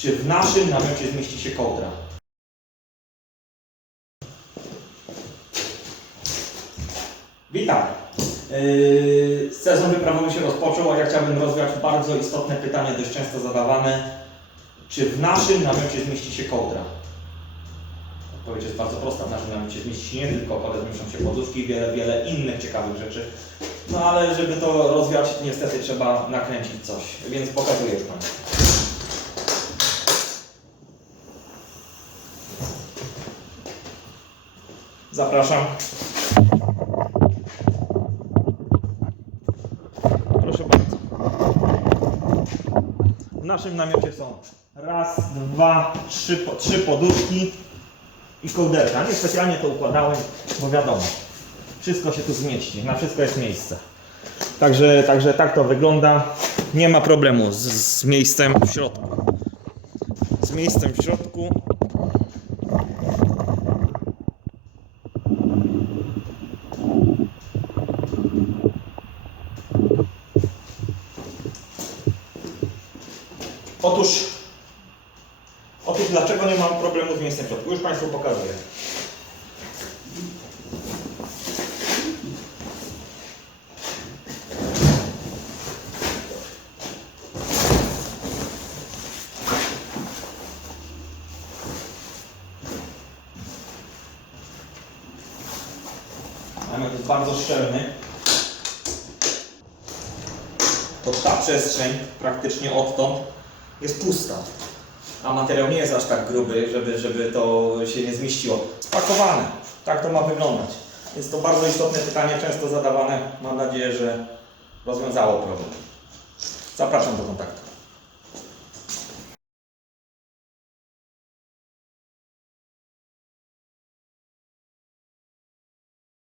Czy w naszym namiocie zmieści się kołdra? Witam. Yy, Sezon wyprawowy się rozpoczął, a ja chciałbym rozwiać bardzo istotne pytanie, dość często zadawane. Czy w naszym namiocie zmieści się kołdra? Odpowiedź jest bardzo prosta. W naszym namiocie zmieści się nie tylko kołdra, zmieszczą się poduszki i wiele, wiele innych ciekawych rzeczy. No ale żeby to rozwiać, niestety trzeba nakręcić coś, więc pokazuję już Państwu. Zapraszam. Proszę bardzo. W naszym namiocie są raz, dwa, trzy, trzy poduszki i kołderka. Nie specjalnie to układałem, bo wiadomo, wszystko się tu zmieści, na wszystko jest miejsce. Także, także tak to wygląda. Nie ma problemu z, z miejscem w środku. Z miejscem w środku Otóż, otóż dlaczego nie mam problemu z miejscem w środku? Już Państwu pokazuję. Namiot jest bardzo szczelny. To ta przestrzeń praktycznie odtąd jest pusta. A materiał nie jest aż tak gruby, żeby, żeby to się nie zmieściło. Spakowane. Tak to ma wyglądać. Jest to bardzo istotne pytanie, często zadawane. Mam nadzieję, że rozwiązało problem. Zapraszam do kontaktu.